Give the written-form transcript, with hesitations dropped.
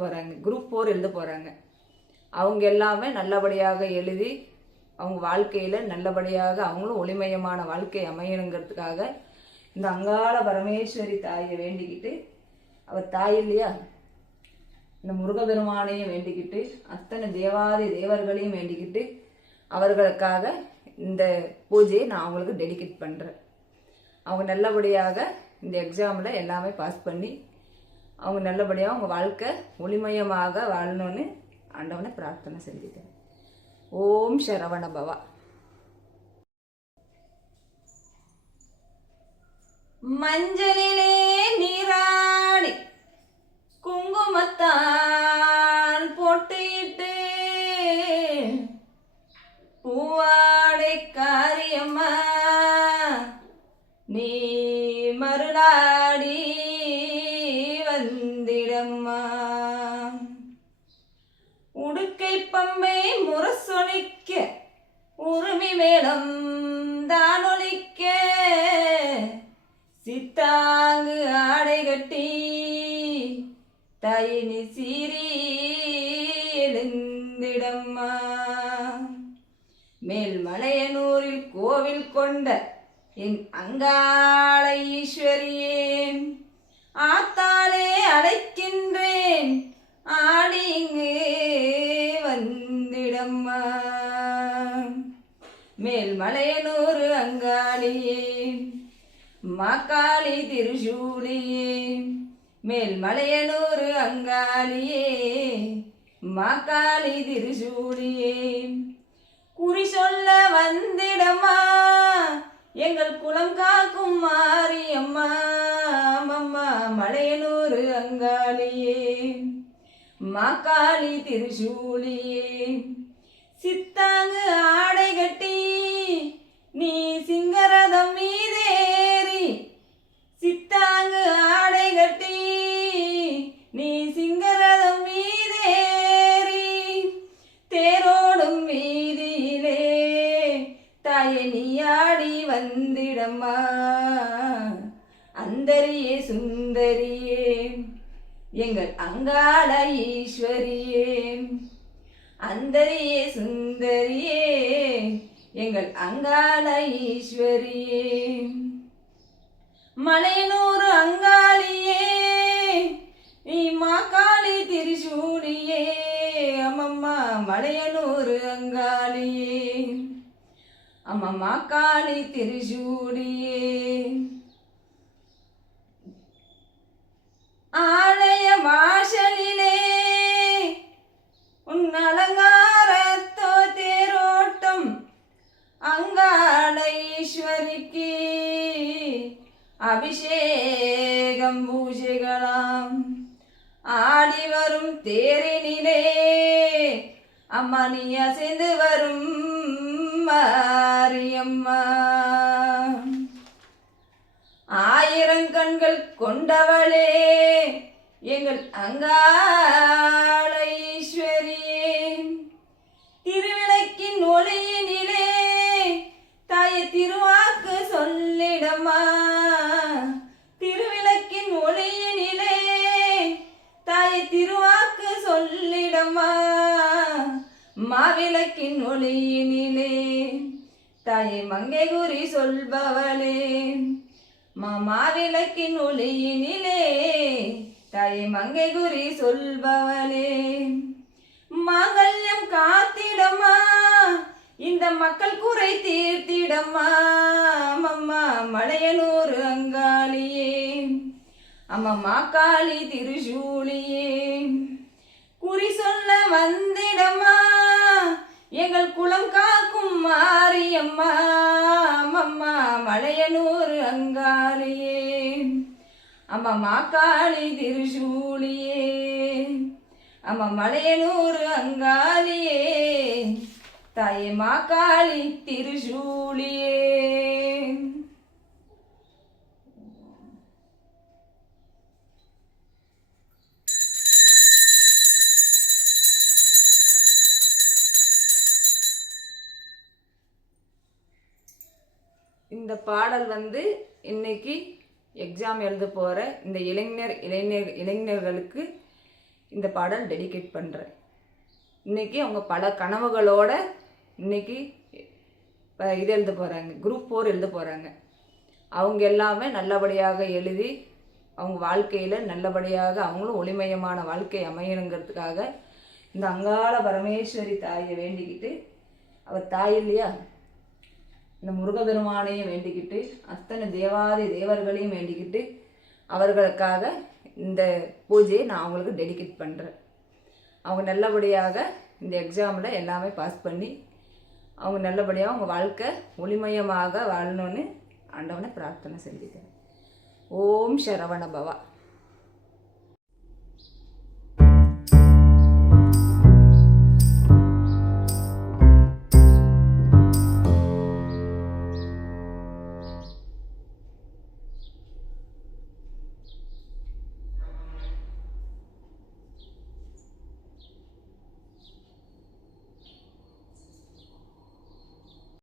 போகிறாங்க, குரூப் 4 எழுத போகிறாங்க. அவங்க எல்லாமே நல்லபடியாக எழுதி அவங்க வாழ்க்கையில் நல்லபடியாக அவங்களும் ஒளிமயமான வாழ்க்கை அமையணுங்கிறதுக்காக இந்த அங்காள பரமேஸ்வரி தாயை வேண்டிக்கிட்டு, அவர் தாய் இல்லையா, இந்த முருகபெருமானையும் வேண்டிக்கிட்டு, அத்தனை தேவாதி தேவர்களையும் வேண்டிக்கிட்டு, அவர்களுக்காக இந்த பூஜையை நான் அவங்களுக்கு டெடிகேட் பண்ணுறேன். அவங்க நல்லபடியாக இந்த எக்ஸாமில் எல்லாமே பாஸ் பண்ணி அவங்க நல்லபடியாக அவங்க வாழ்க்கை ஒளிமயமாக வாழணும்னு ஆண்டவனை பிரார்த்தனை செஞ்சுக்கிறேன். ஓம் சரவண பவா. மஞ்சளிலே நீராடி குங்குமத்தான் போட்டுட்டு பூவாடை காரியம்மா நீ மருளாடி வந்திடம்மா. உடுக்கை பம்பை முரசொலிக்க உரிமை மேளம் தானொலிக்க சித்தாங்கு ஆடை கட்டி தாயினி சீரி எழுந்திடம்மா. மேல்மலையனூரில் கோவில் கொண்ட என் அங்காள ஈஸ்வரியே, ஆத்தாளே அழைக்கின்றேன் ஆடி இங்கு வந்திடம்மா. மேல்மலையனூர் அங்காளியே, மாக்காளி திருசூலியே, மேல்மலையனூர் அங்காளியே, மாக்காளி திருசூலியே, குறி சொல்ல வந்திடம்மா எங்கள் குலம் காக்கும் மாரியம்மா. அம்மா மலையனூர் அங்காளியே, மாக்காளி திருசூலியே, சித்தாங்கு ஆடை கட்டி நீ சிங்கரதம் மீதேறி, சித்தாங்கு ஆடை கட்டி நீ சிங்கரதம் மீதேறி தேரோடும் வீதியிலே தாயை நீ ஆடி வந்திடம்மா. அந்தரியே சுந்தரியே எங்கள் அங்காள ஈஸ்வரியே, அந்தரியே சுந்தரியே எங்கள் அங்காள ஈஸ்வரியே. மலையனூர் அங்காளியே நீ மாக்காளி திருசூலியே, அம்மம்மா மலையனூர் அங்காளியே, அம்மா மாக்காளி திருசூலியே. ஆலய வாசலிலே உன் அலங்காரத்தோ தேரோட்டம் அங்காள ஈஸ்வரிக்கு அபிஷேகம் பூஜைகளாம் ஆடி வரும் தேரினிலே அம்மா நீ அசைந்து வரும் மாரியம்மா. ஆயிரங்கண்கள் கொண்டவளே எங்கள் அங்காள ஈஸ்வரியே, திருவிளக்கின் ஒளியினிலே தாயை திருவாக்கு சொல்லிடம்மா. திருவிளக்கின் ஒளியினிலே தாயை திருவாக்கு சொல்லிடம்மா. மாவிளக்கின் ஒளியினிலே தாயை மங்கை குறி சொல்பவளே, மாவிளக்கின் ஒளியினிலே தாயை மங்கை குறி சொல்பவளே. மாங்கல்யம் காத்திடம்மா இந்த மக்கள் குறை தீர்த்திடம்மா. அம்மா மலையனூர் அங்காளியே, அம்மா மாக்காளி திருசூலியே, குறி சொல்ல வந்திடம்மா எங்கள் குலம் காக்கும் மாரியம்மா. அம்மா மலையனூர் அங்காளியே, அம்மா மாக்காளி திருசூலியே, அம்மா மலையனூர் அங்காளியே, தாயே மாக்காளி திருசூலியே. இந்த பாடல் இன்னைக்கு எக்ஸாம் எழுத போகிற இந்த இளைஞர்களுக்கு இந்த பாடல் டெடிகேட் பண்ணுறேன். இன்றைக்கி அவங்க பல கனவுகளோட இன்றைக்கி இது எழுத போகிறாங்க, குரூப் 4 எழுத போகிறாங்க. அவங்க எல்லாமே நல்லபடியாக எழுதி அவங்க வாழ்க்கையில் நல்லபடியாக அவங்களும் ஒளிமயமான வாழ்க்கை அமையணுங்கிறதுக்காக இந்த அங்காள பரமேஸ்வரி தாயை வேண்டிக்கிட்டு, அவர் தாய் இல்லையா, இந்த முருகபெருமானையும் வேண்டிக்கிட்டு, அத்தனை தேவாதி தேவர்களையும் வேண்டிக்கிட்டு, அவர்களுக்காக இந்த பூஜையை நான் அவங்களுக்கு டெடிகேட் பண்ணுறேன். அவங்க நல்லபடியாக இந்த எக்ஸாமில் எல்லாமே பாஸ் பண்ணி அவங்க நல்லபடியாக அவங்க வாழ்க்கை ஒளிமயமாக வாழணும்னு ஆண்டவனை பிரார்த்தனை செஞ்சுக்கிறேன். ஓம் சரவண பவா.